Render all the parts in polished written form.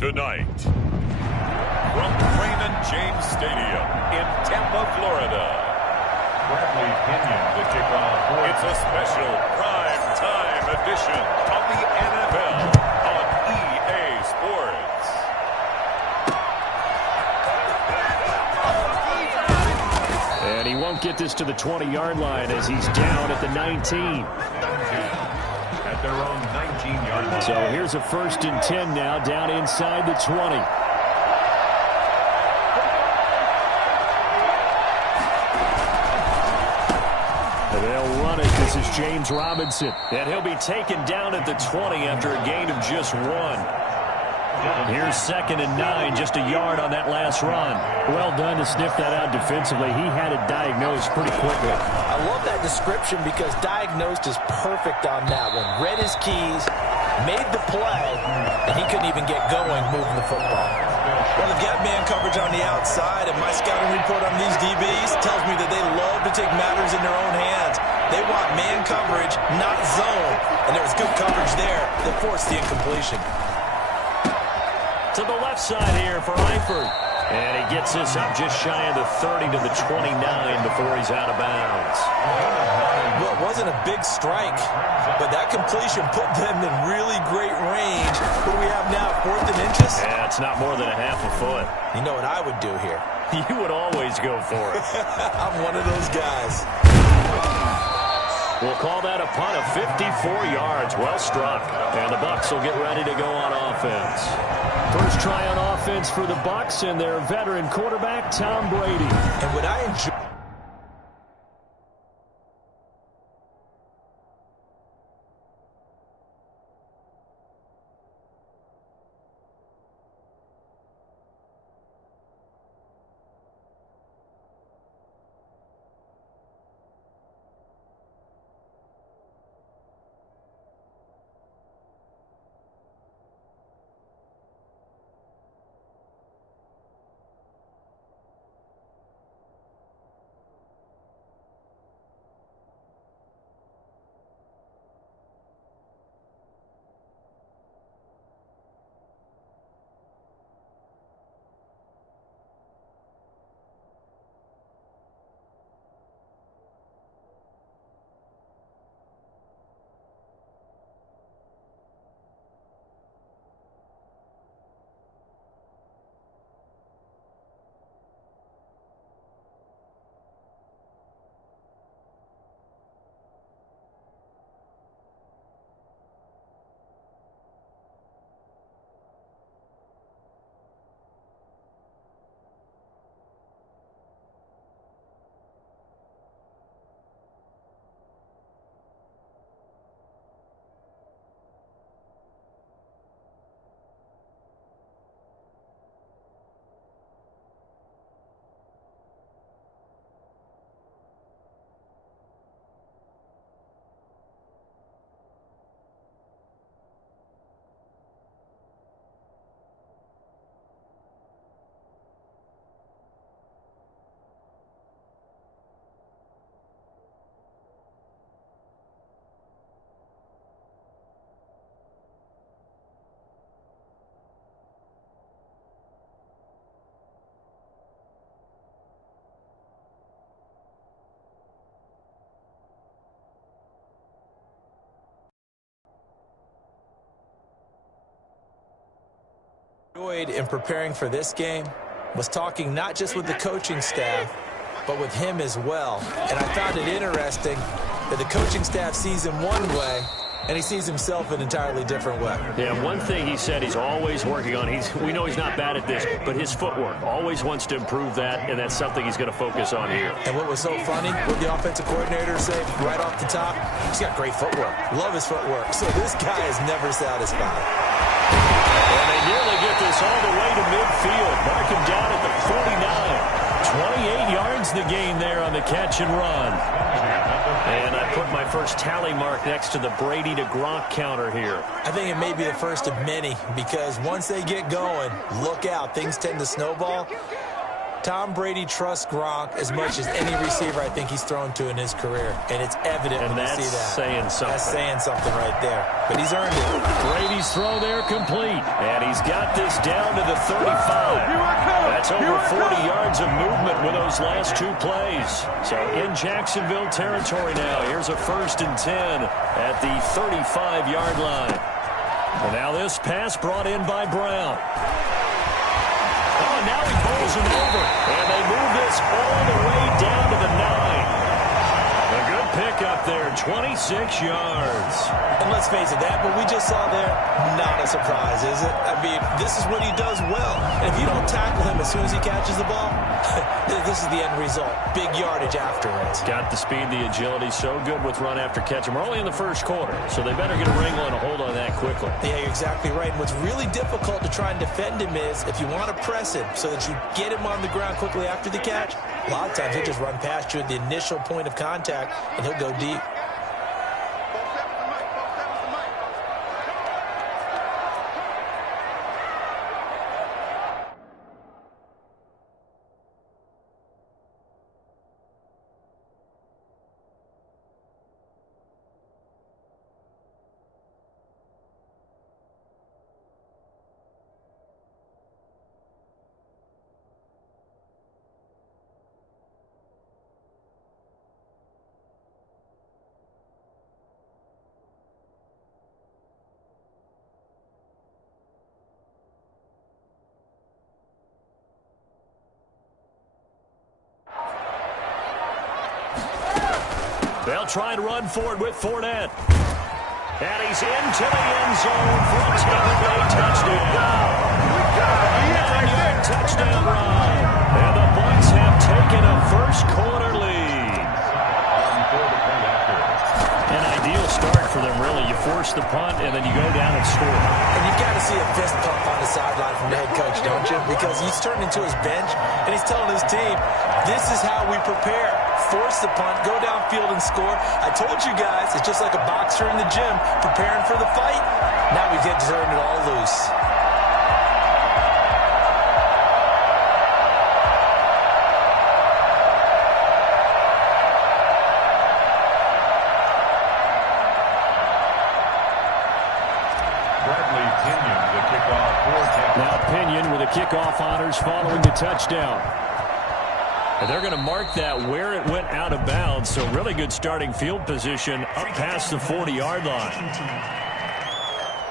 Tonight, from Raymond James Stadium in Tampa, Florida, Bradley Pinion to kick off. it's a special prime time edition of the NFL on EA Sports. And he won't get this to the 20-yard line as he's down at the 19. At their own 19-yard line. So here's a 1st and 10 now, down inside the 20. They'll run it. This is James Robinson. And he'll be taken down at the 20 after a gain of just 1. Here's 2nd and 9, just a yard on that last run. Well done to sniff that out defensively. He had it diagnosed pretty quickly. I love that description because diagnosed is perfect on that one. Read his keys, made the play, and he couldn't even get going moving the football. Well, they've got man coverage on the outside, and my scouting report on these DBs tells me that they love to take matters in their own hands. They want man coverage, not zone. And there was good coverage there that forced the incompletion. To the left side here for Eifert. And he gets this up just shy of the 30 to the 29 before he's out of bounds. Well, it wasn't a big strike, but that completion put them in really great range. What do we have now, 4th and inches? Yeah, it's not more than a half a foot. You know what I would do here? You would always go for it. I'm one of those guys. We'll call that a punt of 54 yards. Well struck. And the Bucs will get ready to go on offense. First try on offense for the Bucs and their veteran quarterback, Tom Brady. And what I enjoy... enjoyed in preparing for this game was talking not just with the coaching staff, but with him as well. And I found it interesting that the coaching staff sees him one way, and he sees himself an entirely different way. Yeah, one thing he said he's always working on, we know he's not bad at this, but his footwork, always wants to improve that, and that's something he's going to focus on here. And what was so funny, what the offensive coordinator say right off the top, he's got great footwork. Love his footwork. So this guy is never satisfied. And they nearly get this all the way to midfield. Mark him down at the 49. 28 yards the gain there on the catch and run. And I put my first tally mark next to the Brady to Gronk counter here. I think it may be the first of many because once they get going, look out. Things tend to snowball. Tom Brady trusts Gronk as much as any receiver I think he's thrown to in his career, and it's evident when you see that. Saying something. That's saying something right there, but he's earned it. Brady's throw there complete, and he's got this down to the 35. That's over 40 yards of movement with those last 2 plays. So in Jacksonville territory now, here's a 1st and 10 at the 35-yard line. And now this pass brought in by Brown. Oh, now he bowls him over, and they move this all the way down to the 9. A good pickup there, 26 yards. And let's face it, that what we just saw there, not a surprise, is it? I mean, this is what he does well. And if you don't tackle him as soon as he catches the ball, this is the end result. Big yardage afterwards. Got the speed, the agility, so good with run after catch. And we're only in the first quarter, so they better get a wrangle and a hold on that quickly. Yeah, you're exactly right. And what's really difficult to try and defend him is if you want to press him so that you get him on the ground quickly after the catch, a lot of times he'll just run past you at the initial point of contact, and he'll go deep. They'll try and run forward with Fournette. And he's into the end zone for a Tampa Bay touchdown. A 9-yard touchdown run. And the Bucs have taken a first-quarter lead. An ideal start for them, really. You force the punt, and then you go down and score. And you've got to see a fist pump on the sideline from the head coach, don't you? Because he's turned into his bench, and he's telling his team, this is how we prepare. Force the punt, go downfield and score. I told you guys, it's just like a boxer in the gym preparing for the fight. Now we get to turn it all loose. Bradley Pinion, the kickoff for Tampa. Now Pinion with the kickoff honors following the touchdown. And they're going to mark that where it went out of bounds. So really good starting field position up past the 40-yard line.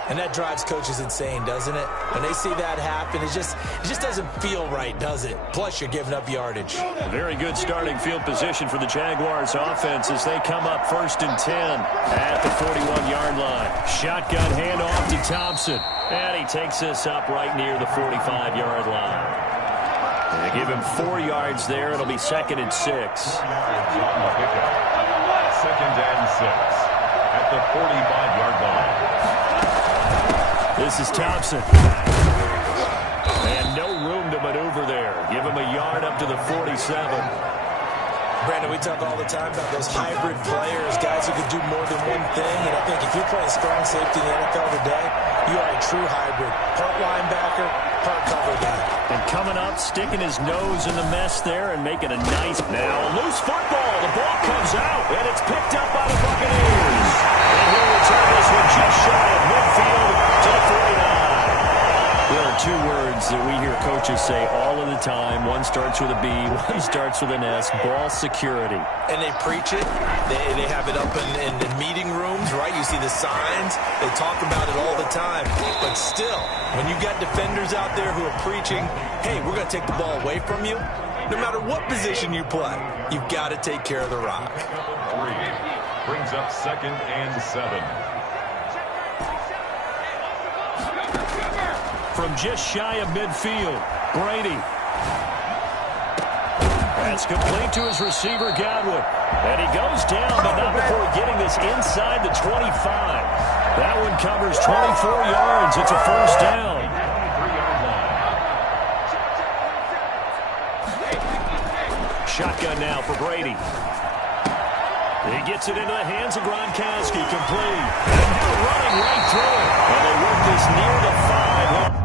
And that drives coaches insane, doesn't it? When they see that happen, it just doesn't feel right, does it? Plus, you're giving up yardage. A very good starting field position for the Jaguars offense as they come up 1st and 10 at the 41-yard line. Shotgun handoff to Thompson. And he takes this up right near the 45-yard line. They give him 4 yards there. It'll be 2nd and 6. 2nd and 6 at the 45-yard line. This is Thompson. And no room to maneuver there. Give him a yard up to the 47. Brandon, we talk all the time about those hybrid players, guys who can do more than one thing. And I think if you're playing strong safety in the NFL today, you are a true hybrid. Part linebacker, part cover guy. And coming up, sticking his nose in the mess there and making a nice... Now, loose football. The ball comes out, and it's picked up by the Buccaneers. And he'll return this one just shy of midfield to the 49. There are 2 words that we hear coaches say all of the time. One starts with a B, one starts with an S. Ball security. And they preach it. They have it up in meeting rooms, right? You see the signs. They talk about it all the time. But still, when you got defenders out there who are preaching, hey, we're going to take the ball away from you, no matter what position you play, you've got to take care of the rock. 3 brings up 2nd and 7. From just shy of midfield, Brady. That's complete to his receiver, Godwin. And he goes down, but not before getting this inside the 25. That one covers 24 yards. It's a 1st down. Shotgun now for Brady. He gets it into the hands of Gronkowski, complete. And now running right through it. And they work this near the 5.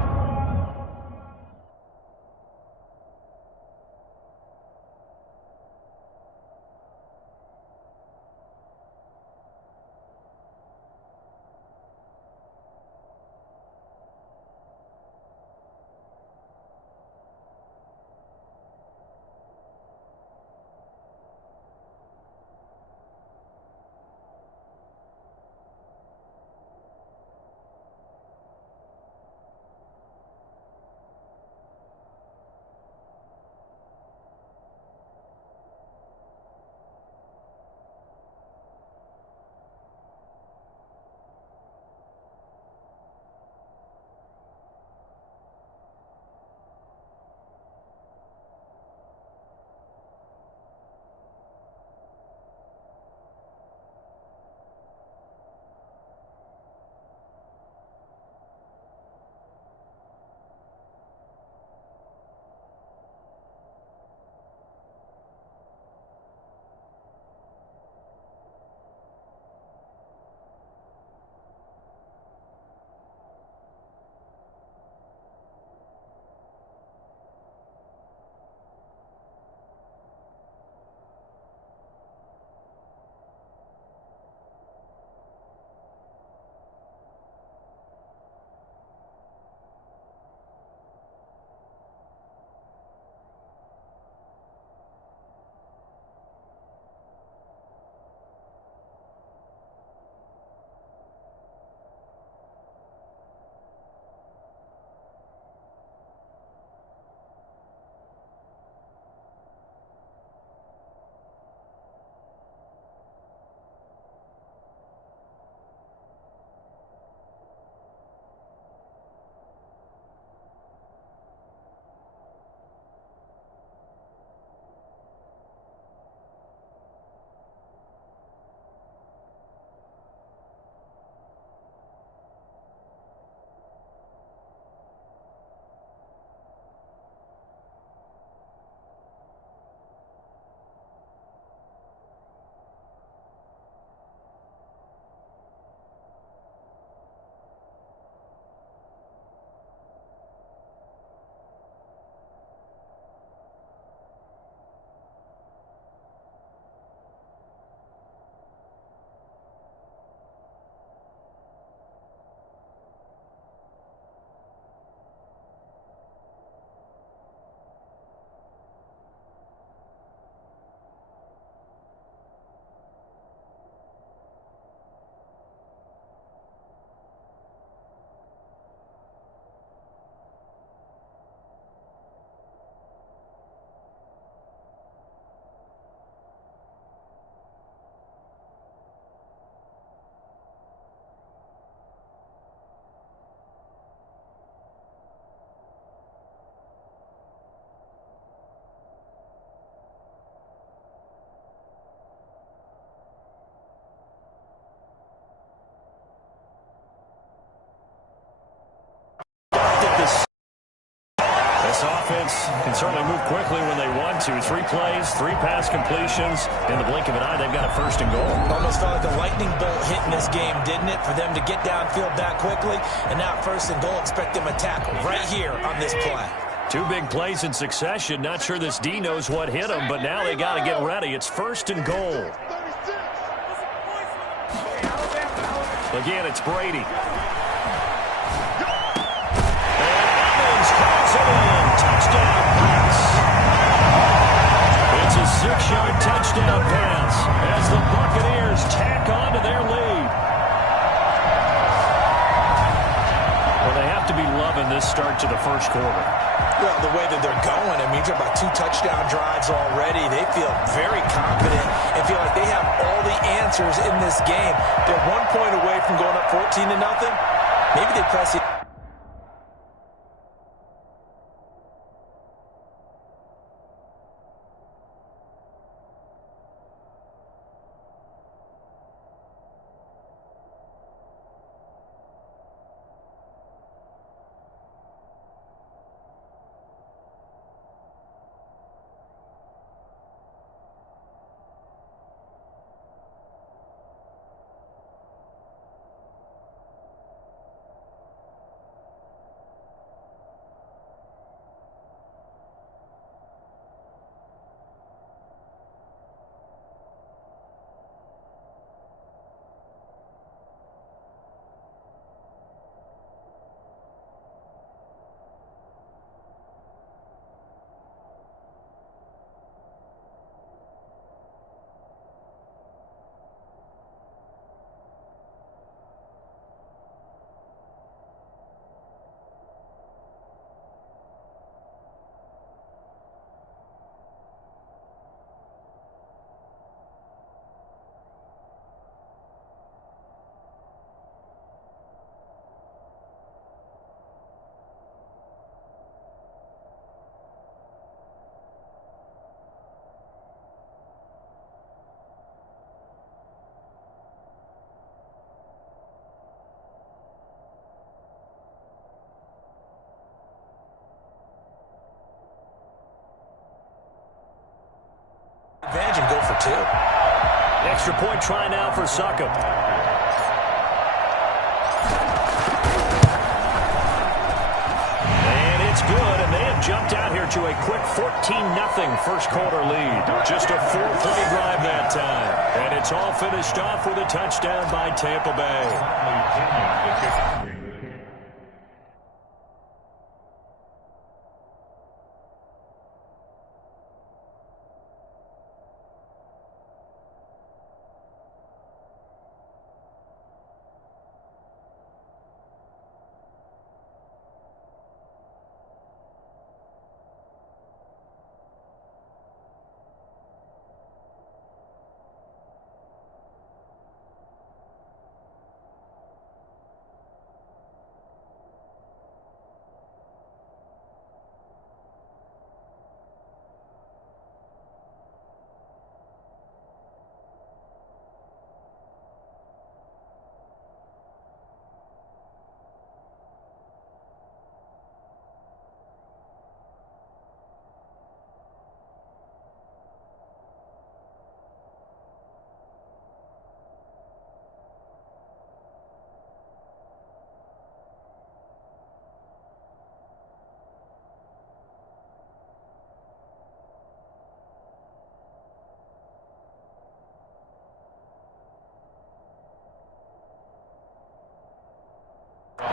offense can certainly move quickly when they want to. 3 plays, 3 pass completions. In the blink of an eye, they've got a first and goal. Almost felt like a lightning bolt hit in this game, didn't it? For them to get downfield that quickly. And now first and goal, expect them to tackle right here on this play. 2 big plays in succession. Not sure this D knows what hit him, but now they got to get ready. It's first and goal. Again, it's Brady. Touchdown pass. It's a 6-yard touchdown pass as the Buccaneers tack on to their lead. Well, they have to be loving this start to the first quarter. Well, the way that they're going, I mean, you're about 2 touchdown drives already. They feel very confident and feel like they have all the answers in this game. They're 1 point away from going up 14-0. Maybe they press it. Advantage and go for 2. Extra point try now for Succop. And it's good, and they have jumped out here to a quick 14-0 first quarter lead. Just a 4-play drive that time. And it's all finished off with a touchdown by Tampa Bay.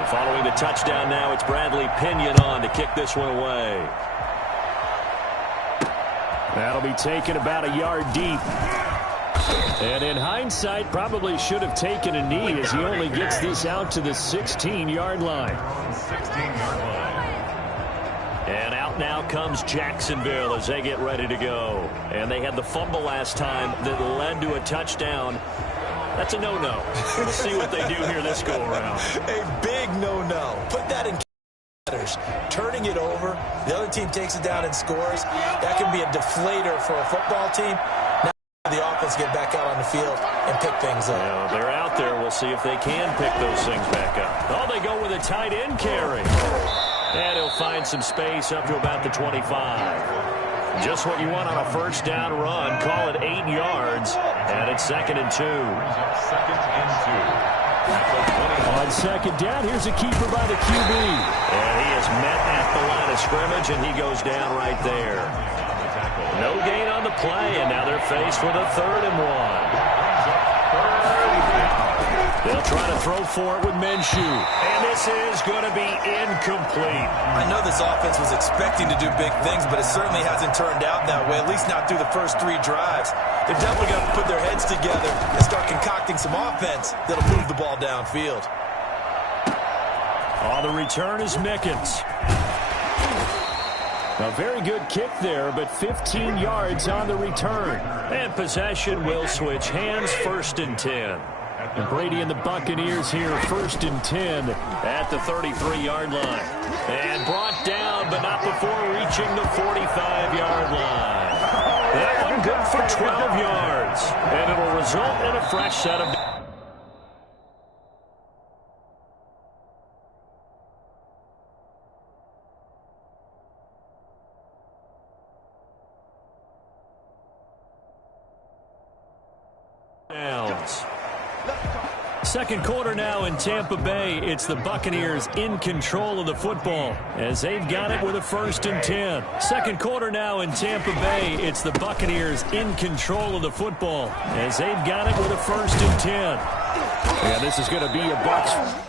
Following the touchdown now, it's Bradley Pinion on to kick this one away. That'll be taken about a yard deep. And in hindsight, probably should have taken a knee as he only gets this out to the 16-yard line. 16-yard line. And out now comes Jacksonville as they get ready to go. And they had the fumble last time that led to a touchdown. That's a no-no. We'll see what they do here this go-around. A big no-no. Put that in letters. Turning it over, the other team takes it down and scores. That can be a deflator for a football team. Now the offense get back out on the field and pick things up. Well, they're out there. We'll see if they can pick those things back up. Oh, they go with a tight end carry. And he'll find some space up to about the 25. Just what you want on a first down run. Call it 8 yards. And it's 2nd and 2. Second and 2. On second down, here's a keeper by the QB. And he is met at the line of scrimmage, and he goes down right there. No gain on the play, and now they're faced with a 3rd and 1. They'll try to throw for it with Minshew. And this is going to be incomplete. I know this offense was expecting to do big things, but it certainly hasn't turned out that way, at least not through the first 3 drives. They're definitely going to put their heads together and start concocting some offense that'll move the ball downfield. On the return is Mickens. A very good kick there, but 15 yards on the return. And possession will switch hands, 1st and 10. And Brady and the Buccaneers here, 1st and 10 at the 33-yard line. And brought down, but not before reaching the 45-yard line. That one good for 12 yards. And it'll result in a fresh set of... downs. Second quarter now in Tampa Bay. It's the Buccaneers in control of the football as they've got it with a 1st and 10. Second quarter now in Tampa Bay. It's the Buccaneers in control of the football as they've got it with a 1st and 10. Yeah, this is going to be a Bucs.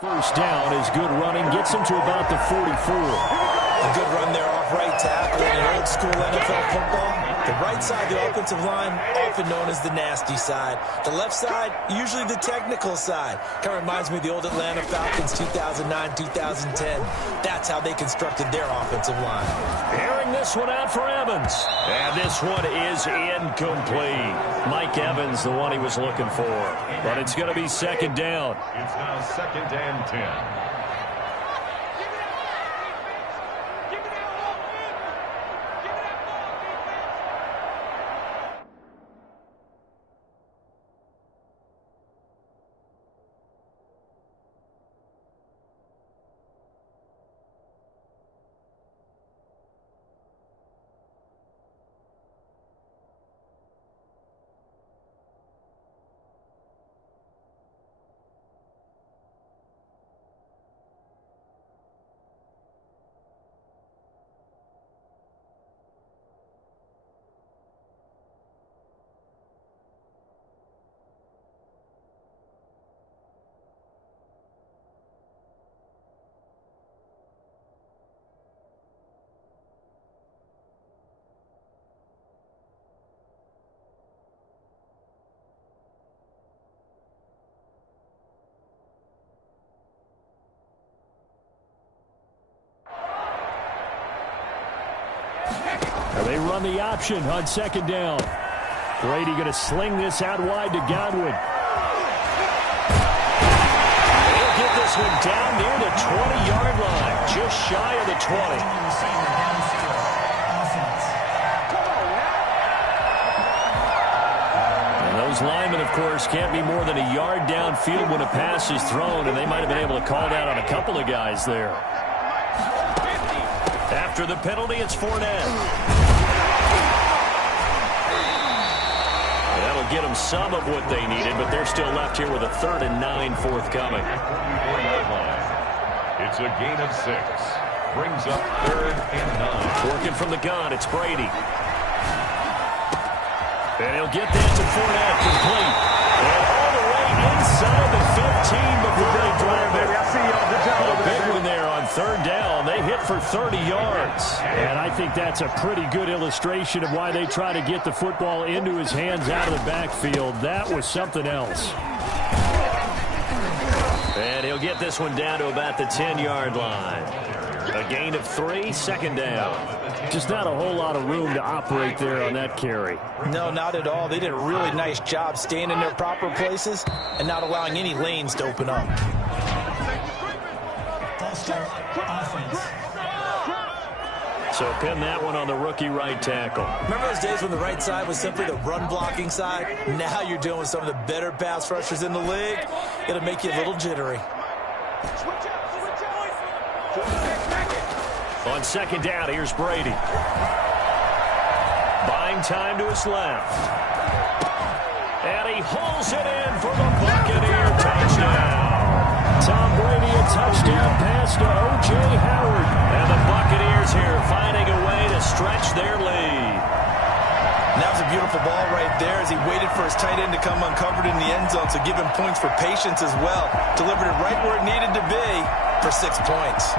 First down is good running. Gets him to about the 44. A good run there off right tackle in old school NFL football. The right side of the offensive line, often known as the nasty side. The left side, usually the technical side. Kind of reminds me of the old Atlanta Falcons 2009-2010. That's how they constructed their offensive line. Airing this one out for Evans. And this one is incomplete. Mike Evans, the one he was looking for. But it's going to be second down. It's now 2nd and 10. They run the option on second down. Brady going to sling this out wide to Godwin. They'll get this one down near the 20-yard line, just shy of the 20. And those linemen, of course, can't be more than a yard downfield when a pass is thrown, and they might have been able to call down on a couple of guys there. After the penalty, it's Fournette. That'll get them some of what they needed, but they're still left here with a 3rd and 9 forthcoming. It's a gain of 6. Brings up 3rd and 9. Working from the gun, it's Brady. And he'll get that to Fournette, complete. And all the way inside the 15 before they drive it. A big one there on 3rd down. They hit for 30 yards. And I think that's a pretty good illustration of why they try to get the football into his hands out of the backfield. That was something else. And he'll get this one down to about the 10-yard line. A gain of 3, 2nd down. Just not a whole lot of room to operate there on that carry. No, not at all. They did a really nice job staying in their proper places and not allowing any lanes to open up. So pin that one on the rookie right tackle. Remember those days when the right side was simply the run-blocking side? Now you're dealing with some of the better pass rushers in the league. It'll make you a little jittery. On 2nd down, here's Brady. Buying time to his left. And he hauls it in for the Buccaneer touchdown. Tom Brady, a touchdown pass to O.J. Howard. And the Buccaneers here finding a way to stretch their lead. And that was a beautiful ball right there as he waited for his tight end to come uncovered in the end zone, so give him points for patience as well. Delivered it right where it needed to be for 6 points.